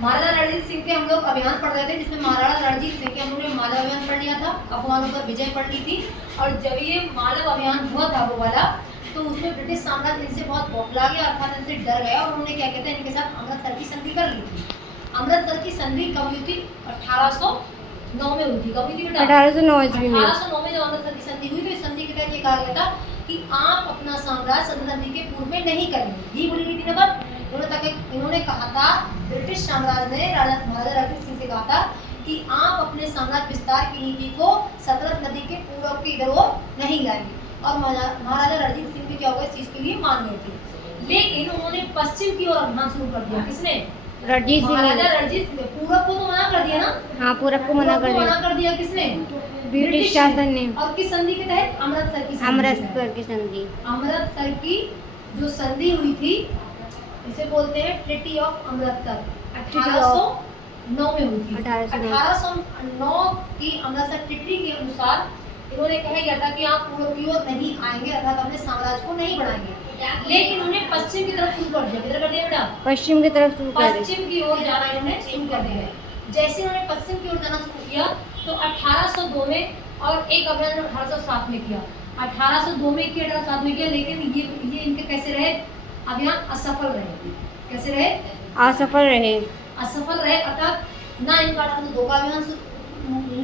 महाराजा रणजीत सिंह के हम लोग अभियान पढ़ रहे थे, जिसमें महाराजा रणजीत सिंह के हम लोग ने मालव अभियान पढ़ लिया था, अफवाहों पर विजय पढ़ ली थी। और जब ये मालव अभियान हुआ था वो वाला, तो उसमें ब्रिटिश साम्राज्य इनसे बहुत बौखला गया, अर्थात इनसे डर गया, और उन्होंने क्या कहते हैं इनके साथ अमृतसर की संधि कर ली थी। अमृतसर की संधि कब हुई थी? 1809 में हुई थी। कब हुई थी बेटा? 1809 ईस्वी में। 1809 में जब अमृतसर की संधि हुई, तो इस संधि के तहत ये कहा गया था कि आप अपना साम्राज्य संधि के पूर्व में नहीं करेंगे। ये बोली गई थी ना बात। इन्होंने कहा था, ब्रिटिश साम्राज्य ने महाराजा रणजीत सिंह से कहा था कि आप अपने साम्राज्य विस्तार की नीति को सतलज नदी के पूर्व की इधर ओर नहीं लाएंगे। और महाराजा रणजीत सिंह भी क्या होगा इस चीज के लिए मान गए थे। लेकिन उन्होंने पश्चिम की ओर अभियान शुरू कर दिया। किसने? रणजीत सिंह। महाराजा रणजीत सिंह। पूरब को तो मना कर दिया ना। हाँ, पूरब को मना कर दिया। किसने? ब्रिटिश शासन ने। और किस संधि के तहत? अमृतसर की संधि। अमृतसर की संधि। अमृतसर की जो संधि हुई थी, इसे बोलते हैं ट्रीटी ऑफ अमृतसर। 1809 में हुई थी। 1809 की अमृतसर ट्रीटी के अनुसार इन्होंने कहा गया था कि आप पूर्व की ओर नहीं आएंगे, अर्थात अपने साम्राज्य को नहीं बढ़ाएंगे। लेकिन उन्हें पश्चिम की तरफ शुरू कर दिया। किधर कर दिया बेटा? पश्चिम की तरफ शुरू कर दिया। पश्चिम की ओर जाना इन्होंने शुरू कर दिया। जैसे उन्होंने पश्चिम की ओर जाना शुरू किया, तो 1802 में और एक अभियान 1807 में किया। 1802 में किया, 1807 में किया, लेकिन ये इनके कैसे रहे? अभियान असफल रहे। कैसे रहे? असफल रहे। असफल रहे, अर्थात ना इनका 1802 का अभियान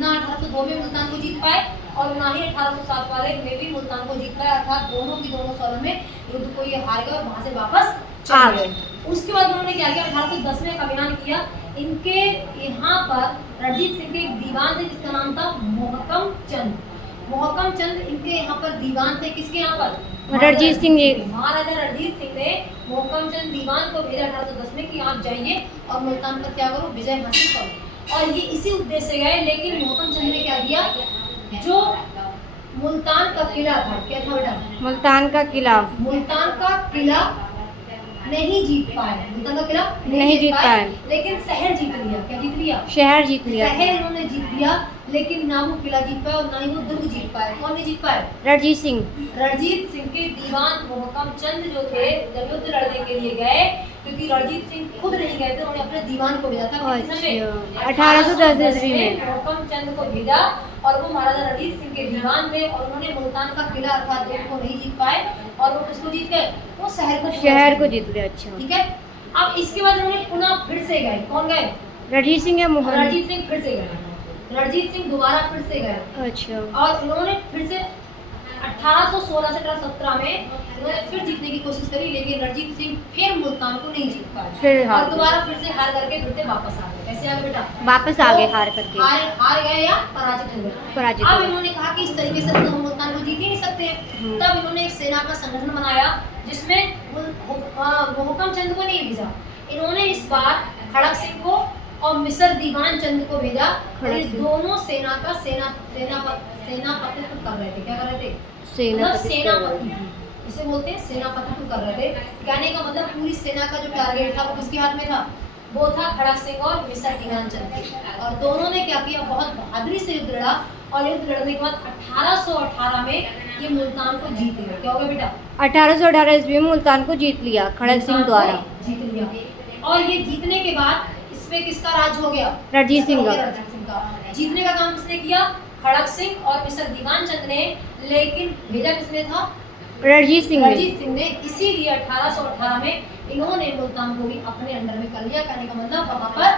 ना 1802 में मुल्तान को जीत पाए, और ना ही 1807 वाले में भी मुल्तान को जीत पाए, अर्थात दोनों की दोनों सालों में युद्ध को ये हार गए और वहां से वापस आ गए। उसके बाद उन्होंने क्या किया? 1810 में एक अभियान किया। इनके यहाँ पर रणजीत सिंह के एक दीवान थे जिसका नाम था मोहकम चंद। मोहकम चंद इनके यहाँ पर दीवान थे। किसके यहाँ पर? रणजीत सिंह। महाराजा रणजीत सिंह ने मोहकम चंद दीवान को भेजा 1810 में कि आप जाइए और मुल्तान पर क्या करो? विजय हासिल करो। और ये इसी उद्देश्य से गए, लेकिन मोहकम चंद ने क्या किया? जो मुल्तान का किला था, क्या था बेटा? मुल्तान का किला। मुल्तान का किला नहीं जीत पाए। मुल्तान का किला नहीं जीत पाए, लेकिन शहर जीत लिया। क्या जीत लिया? शहर जीत लिया। शहर इन्होंने जीत लिया, लेकिन ना वो किला जीत पाए और ना ही वो दुर्ग जीत पाए। कौन नहीं जीत पाए? रणजीत सिंह। रणजीत सिंह के दीवान मोहकम चंद जो थे, जब युद्ध लड़ने के लिए गए, क्योंकि रणजीत सिंह खुद नहीं गए थे, उन्होंने अपने दीवान को भेजा था। 1810 ईस्वी में मोहकम चंद को भेजा, और वो महाराजा रणजीत सिंह के दीवान थे, और उन्होंने मुल्तान का किला अर्थात दुर्ग को नहीं जीत पाए, और वो किसको जीत गए? वो शहर को जीत लिया। अच्छा, ठीक है। अब इसके बाद उन्होंने पुनः फिर से गए। कौन गए? रणजीत सिंह या मोहन? रणजीत सिंह फिर से गए। रणजीत सिंह दोबारा फिर से गए। अच्छा। और इन्होंने फिर से 1816 से 1817 में इन्होंने फिर जीतने की कोशिश करी, लेकिन रणजीत सिंह फिर मुल्तान को नहीं जीत पाए, और दोबारा फिर से हार करके फिर से वापस आ गए। कैसे आ गए बेटा? वापस आ गए हार करके। हार गए या पराजित हो गए। अब इन्होंने कहा कि इस तरीके से तो हम मुल्तान को जीत ही नहीं सकते। तब इन्होंने एक सेना का संगठन बनाया, जिसमें मोहकम चंद को नहीं भेजा। इन्होंने इस बार खड़क सिंह को और मिस्र दीवान चंद को भेजा। इस दोनों सेना का सेनापतित्व कर रहे थे। क्या कर रहे थे? सेनापति, इसे बोलते हैं सेनापतित्व कर रहे थे। कहने का मतलब पूरी सेना का जो टारगेट था वो किसके हाथ में था? वो था खड़क सिंह और मिस्र दीवान चंद। और दोनों ने क्या किया? बहुत बहादुरी से युद्ध लड़ा, और युद्ध लड़ने के बाद 1818 में ये मुल्तान को जीत लिया। क्या हो गया बेटा? 1818 ईस्वी में मुल्तान को जीत लिया खड़क सिंह द्वारा। जीत लिया, और ये जीतने के बाद इसमें किसका राज हो गया? रणजीत सिंह का। जीतने का काम किसने किया? खड़क सिंह और मिस्र दीवान चंद ने, लेकिन भेजा किसने था? रणजीत सिंह ने। इसीलिए 1818 में इन्होंने मुल्तान को भी अपने अंडर में कर लिया। कहने का मतलब वहाँ पर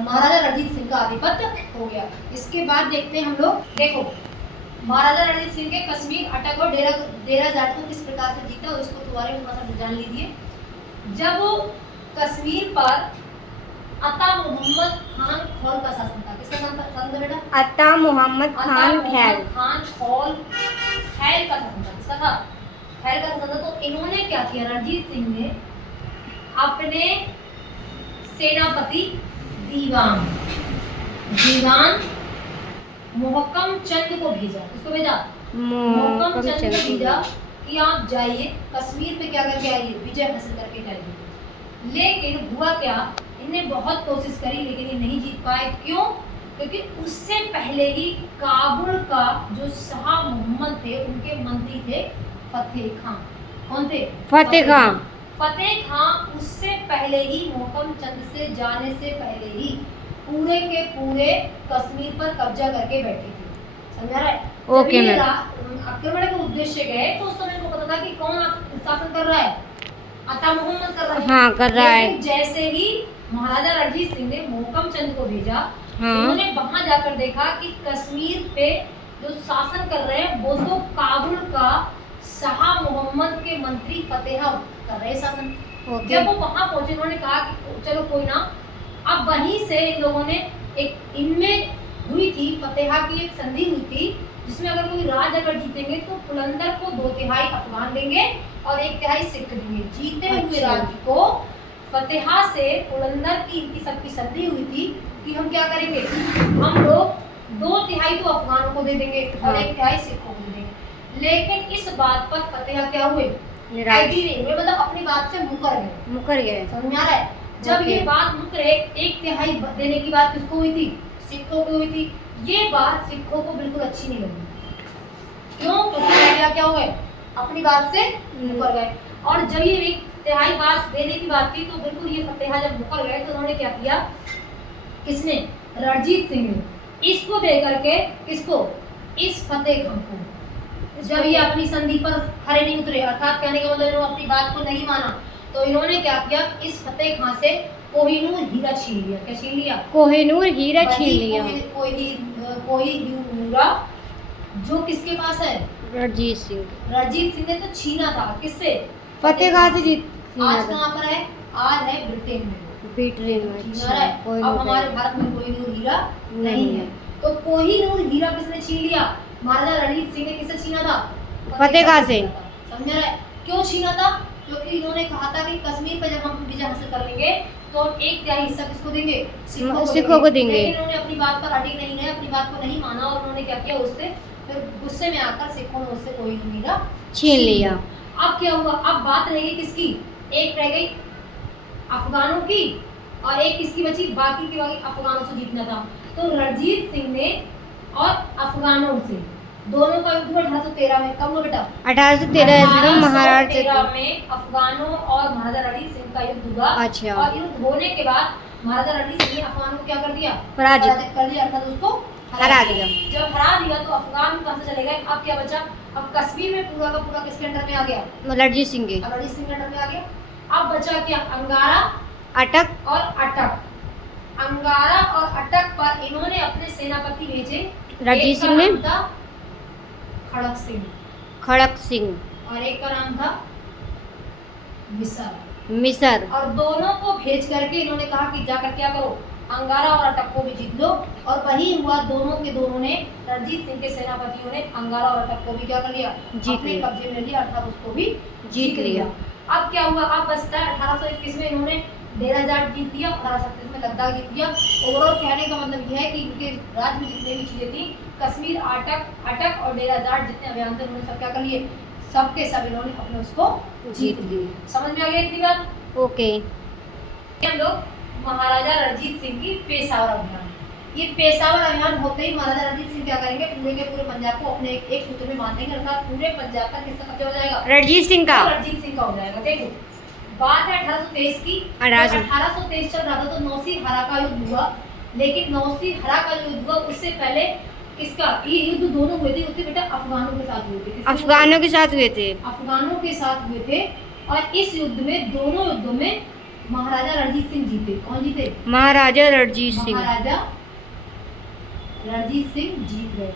महाराजा रणजीत सिंह का आधिपत्य हो गया। इसके बाद देखते हैं हम लोग। देखो, महाराजा रणजीत सिंह के कश्मीर, अटक और डेरा जाट को किस प्रकार से जीता, उसको तुम्हारे में थोड़ा सा जान लीजिए। जब कश्मीर पर अता मोहम्मद खान खौल का शासन था। किसका शासन था बेटा? अता मोहम्मद खान खैल का शासन था। किसका था? खैल का शासन था। तो इन्होंने क्या किया? रणजीत सिंह ने अपने सेनापति दीवान मोहकम चंद को भेजा। किसको भेजा? मोहकम चंद को भेजा कि आप जाइए कश्मीर पे क्या करके आइए? विजय हासिल करके जाइए। लेकिन हुआ क्या? इन्हें बहुत कोशिश करी, लेकिन ये नहीं जीत पाए। क्यों? क्योंकि उससे पहले ही काबुल का जो शाह मोहम्मद थे, उनके मंत्री थे फतेह खान। कौन थे? फतेह खान। फतेह खां उससे पहले ही मोहकम चंद से जाने से पहले ही पूरे के पूरे कश्मीर पर कब्जा करके बैठे थे। समझा रहा है? ओके जब ये मैम। आक्रमण के उद्देश्य गए तो उस समय इनको पता था कि कौन शासन कर रहा है, अता मोहम्मद कर रहा है। हाँ, कर रहा है। लेकिन जैसे ही महाराजा रणजीत सिंह ने मोहकम चंद को भेजा, हाँ। उन्होंने वहां जाकर देखा कि कश्मीर पे जो शासन कर रहे हैं वो तो काबुल का शाह मोहम्मद के मंत्री फतेह कर रहे हैं शासन। ओके। जब वो वहां पहुंचे उन्होंने कहा कि चलो कोई ना, अब वहीं से इन लोगों ने एक इनमें हुई थी फतेहा की एक संधि हुई थी जिसमें अगर कोई राज अगर जीतेंगे तो पुलंदर को 2/3 अफगान देंगे और 1/3 सिख देंगे। जीते हुए अच्छा। राज्य को फतेहा से पुलंदर की इनकी सबकी संधि हुई थी कि हम क्या करेंगे, हम लोग 2/3 तो अफगानों को दे देंगे और हाँ। 1/3 सिखों को दे देंगे। लेकिन इस बात पर फतेहा क्या हुए, निराश। एग्री नहीं हुए, मतलब अपनी बात से मुकर गए। मुकर गए। समझ आ रहा है? जब ओके। ये बात मुकरे 1/3 देने की बात किसको हुई थी, सिखों को हुई थी। ये बात सिखों को बिल्कुल अच्छी नहीं लगी। क्यों? क्योंकि पहले क्या हो गए, अपनी बात से मुकर गए। और जब ये 1/3 बात देने की बात थी तो बिल्कुल ये फतेहा जब मुकर गए तो उन्होंने क्या किया, किसने, रणजीत सिंह ने इसको दे करके, किसको, इस फतेह खां को। जब ये अपनी संधि पर खरे नहीं उतरे, अर्थात कहने का मतलब इन्होंने अपनी बात को नहीं माना, तो इन्होंने क्या किया, इस फतेह खां से कोहिनूर हीरा छीन लिया। क्या छीन लिया? कोहिनूर हीरा छीन लिया। कोहिनूरा जो किसके पास है, रणजीत सिंह। रणजीत सिंह ने तो छीना था, किससे, फतेह खां से जीत आज कहाँ पर है, आज है ब्रिटेन में। ब्रिटेन में। छीना अच्छा, है। अब कोहिनूर हमारे भारत में कोहिनूर हीरा नहीं है। तो कोहिनूर हीरा किसने छीन लिया, महाराजा रणजीत सिंह ने किससे छीना था, फतेह खां से। समझ रहा है? क्यों छीना था? क्योंकि इन्होंने कहा था कि कश्मीर पर जब हम विजय हासिल कर लेंगे तो 1/3 हिस्सा किसको देंगे, सिखों को देंगे। लेकिन उन्होंने अपनी बात पर अड़िग नहीं रहे, अपनी बात को नहीं माना और उन्होंने क्या किया, उससे फिर गुस्से में आकर सिखों ने उससे कोई हीरा छीन लिया। अब क्या हुआ, अब बात रह गई किसकी, एक रह गई अफगानों की और एक किसकी बची, बाकी की बाकी अफगानों से जीतना था। तो रणजीत सिंह ने और अफगानों से दोनों का युद्ध हुआ 1813 में। कब हुआ बेटा, 1813 में महाराज से। 1813 में अफगानों और महाराजा रणजीत सिंह का युद्ध हुआ। अच्छा। और युद्ध होने के बाद महाराजा रणजीत सिंह ने अफगानों को क्या कर दिया, पराजित कर दिया, अर्थात उसको हरा दिया। जब हरा दिया तो अफगान कहां से चले गए, अब क्या बचा, अब कश्मीर में पूरा का पूरा किसके अंडर में आ गया, रणजीत सिंह के। अब रणजीत सिंह के अंडर में आ गया। अब बचा क्या, अंगारा अटक और अटक। अंगारा और अटक पर इन्होंने अपने सेनापति भेजे। रणजीत एक का सिंह ने? नाम था खड़क सिंह खड़क सिंह और एक का नाम था मिसर। मिसर। और दोनों को भेज करके इन्होंने कहा कि जाकर क्या करो, अंगारा और अटक को भी जीत लो। और वही हुआ, दोनों के दोनों ने, रणजीत सिंह के सेनापतियों ने अंगारा और अटक को भी क्या कर लिया, जीत अपने लिया। कब्जे में लिया, अर्थात उसको भी जीत लिया। अब क्या हुआ, अब बचता है 1821 में इन्होंने डेरा जाट जीत लिया, 1837 में लद्दाख जीत लिया। ओवरऑल कहने का मतलब यह है कि इनके राज्य में जितने भी चीजें थी, कश्मीर, अटक और डेरा जाट जितने अभियान थे उन्होंने सब क्या कर लिए, सबके सब इन्होंने अपने उसको जीत लिए। समझ में आ गया इतनी बात? ओके। हम लोग महाराजा रणजीत सिंह की पेशावर अभियान, ये पेशावर अभियान होते ही महाराजा रणजीत सिंह क्या करेंगे, पूरे के पूरे पंजाब को अपने एक सूत्र में बांधेंगे, अर्थात पूरे पंजाब का किसका कब्जा हो जाएगा, रणजीत सिंह का। रणजीत सिंह का हो जाएगा। देखो बात है 1823 की। 1823 चल रहा था तो नौसी हरा का युद्ध हुआ, लेकिन नौसी हरा का युद्ध हुआ उससे पहले किसका, ये युद्ध दोनों हुए थे, उसके बेटा अफगानों के साथ हुए थे। अफगानों के साथ हुए थे। अफगानों के साथ हुए थे। और इस युद्ध में, दोनों युद्धों में महाराजा रणजीत सिंह जीते। कौन जीते, महाराजा रणजीत सिंह। महाराजा रणजीत सिंह जीत गए।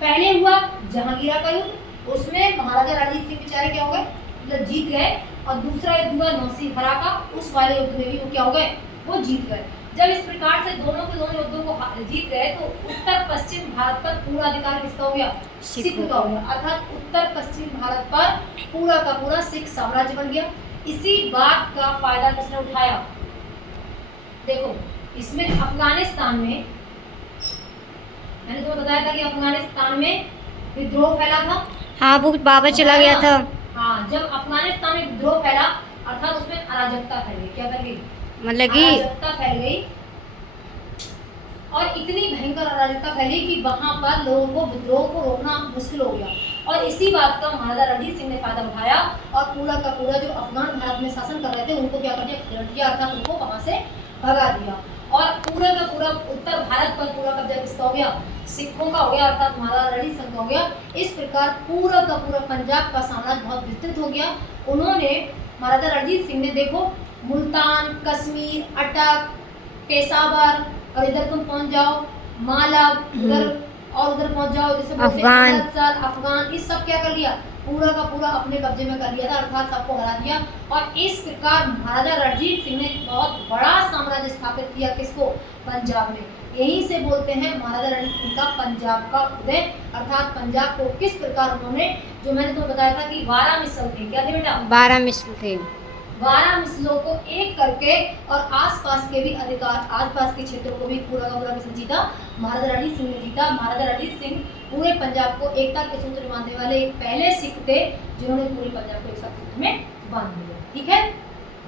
पहले हुआ जहांगीरा का युद्ध, उसमें महाराजा रणजीत सिंह बेचारे क्या हो गए, मतलब जीत गए। और दूसरा युद्ध हुआ नौसी हरा का, उस वाले युद्ध में भी वो क्या हो गए, वो जीत गए। जब इस प्रकार से दोनों के दोनों युद्धों को जीत गए तो उत्तर पश्चिम भारत पर पूरा अधिकार किसका हो गया, सिख का हो गया। अर्थात उत्तर पश्चिम भारत पर पूरा का पूरा सिख साम्राज्य बन गया। इसी बात का फायदा किसने उठाया, देखो इसमें अफगानिस्तान में, मैंने तुम्हें बताया था कि अफगानिस्तान में विद्रोह फैला था। हाँ, वो वापस चला गया था। हाँ, जब अफगानिस्तान में विद्रोह फैला अर्थात उसमें अराजकता फैल गई। क्या फैल गई, मतलब कि अराजकता फैल गई। और इतनी भयंकर अराजकता फैली कि वहां पर लोगों को विद्रोह को रोकना मुश्किल हो गया। और इसी बात का महाराजा रणजीत सिंह ने फायदा उठाया और पूरा का पूरा जो अफगान भारत में शासन कर रहे थे उनको क्या कर दिया, पलट दिया, अर्थात उनको वहां से भगा दिया। और पूरा का पूरा उत्तर भारत पर पूरा कब्जा किसका हो गया, सिखों का हो गया, अर्थात महाराजा रणजीत सिंह का हो गया। इस प्रकार पूरा का पूरा पंजाब का साम्राज्य बहुत विस्तृत हो गया। उन्होंने महाराजा रणजीत सिंह ने देखो मुल्तान, कश्मीर, अटक, पेशावर और इधर तुम पहुंच जाओ मालव, उधर और उधर पहुंच जाओ जैसे अफगान। अमृतसर, अफगान, इस सब क्या कर लिया, पूरा का पूरा अपने कब्जे में कर लिया था, अर्थात सबको हरा दिया। और इस प्रकार महाराजा रणजीत सिंह ने बहुत बड़ा साम्राज्य स्थापित किया, किसको, पंजाब में। यहीं से बोलते हैं महाराजा रणजीत सिंह का पंजाब का उदय, अर्थात पंजाब को किस प्रकार उन्होंने, जो मैंने तुम्हें बताया था कि 12 मिसल थे, क्या थे बेटा, 12 मिसल थे। 12 मिसलों को एक करके और आसपास के भी अधिकार, आसपास के क्षेत्रों को भी पूरा का पूरा किसने जीता, महाराजा रणजीत सिंह ने जीता। महाराजा रणजीत सिंह पूरे पंजाब को एकता के सूत्र में बांधने वाले एक पहले सिख थे जिन्होंने पूरे पंजाब को एक साथ सूत्र में बांध दिया। ठीक है।